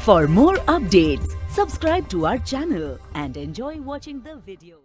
For more updates, subscribe to our channel and enjoy watching the video.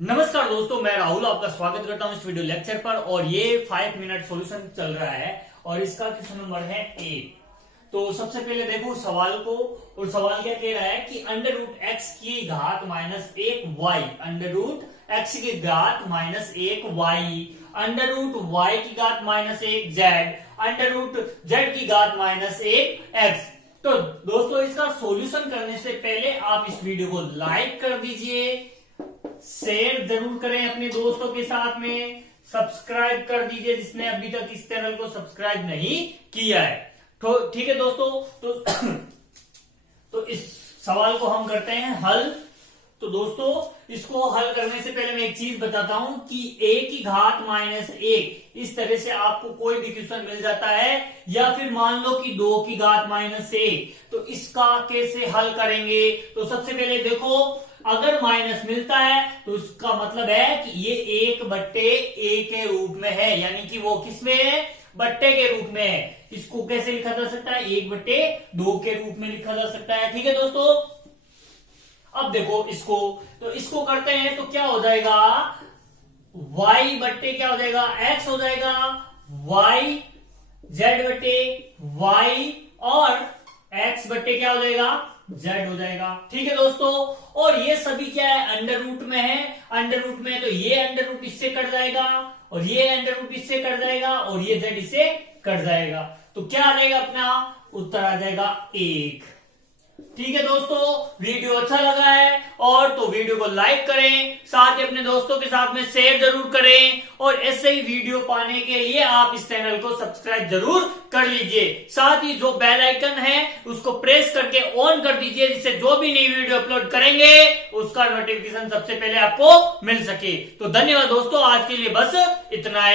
नमस्कार दोस्तों, मैं राहुल आपका स्वागत करता हूं इस वीडियो लेक्चर पर। और ये 5 मिनट सॉल्यूशन चल रहा है और इसका क्वेश्चन नंबर है 8। तो सबसे पहले देखो सवाल को, और सवाल क्या कह रहा है कि अंडर रूट एक्स की घात minus 1 y, under root x की घात minus 1 y, under root y की घात minus 1 z, under root z की घात माइनस 1 एक्स। तो दोस्तों इसका सॉल्यूशन करने से पहले आप इस वीडियो को लाइक कर दीजिए, शेयर जरूर करें अपने दोस्तों के साथ में, सब्सक्राइब कर दीजिए जिसने अभी तक इस चैनल को सब्सक्राइब नहीं किया है। तो ठीक है दोस्तों, तो इस सवाल को हम करते हैं हल। तो दोस्तों इसको हल करने से पहले मैं एक चीज बताता हूं कि a की घात माइनस 1 इस तरह से आपको कोई भी क्वेश्चन मिल जाता है, या फिर मान लो कि 2 की घात माइनस 1, तो इसका कैसे हल करेंगे। तो सबसे पहले देखो, अगर माइनस मिलता है तो इसका मतलब है कि ये 1/a के रूप में है, यानी कि वो किस में है, बट्टे के रूप में है। इसको कैसे लिखा जा सकता है, 1/2 के रूप में लिखा जा सकता है। ठीक है दोस्तों, अब देखो इसको, तो इसको करते हैं तो क्या हो जाएगा, y बट्टे क्या हो जाएगा, x हो जाएगा, y z बट्टे y और x बट्टे क्या हो जाएगा, z हो जाएगा। ठीक है दोस्तों, और ये सभी क्या है, अंडर रूट में है। अंडर रूट में तो ये अंडर रूट इससे कट जाएगा, और ये अंडर रूट इससे कट जाएगा, और ये z इससे कट जाएगा। तो क्या आ जाएगा, अपना उत्तर आ जाएगा 1। ठीक है दोस्तों, वीडियो अच्छा लगा है और तो वीडियो को लाइक करें, साथ ही अपने दोस्तों के साथ में शेयर जरूर करें, और ऐसे ही वीडियो पाने के लिए आप इस चैनल को सब्सक्राइब जरूर कर लीजिए। साथ ही जो बेल आइकन है उसको प्रेस करके ऑन कर दीजिए, जिससे जो भी नई वीडियो अपलोड करेंगे उसका नोटिफिकेशन सबसे पहले आपको मिल सके। तो धन्यवाद दोस्तों, आज के लिए बस इतना ही।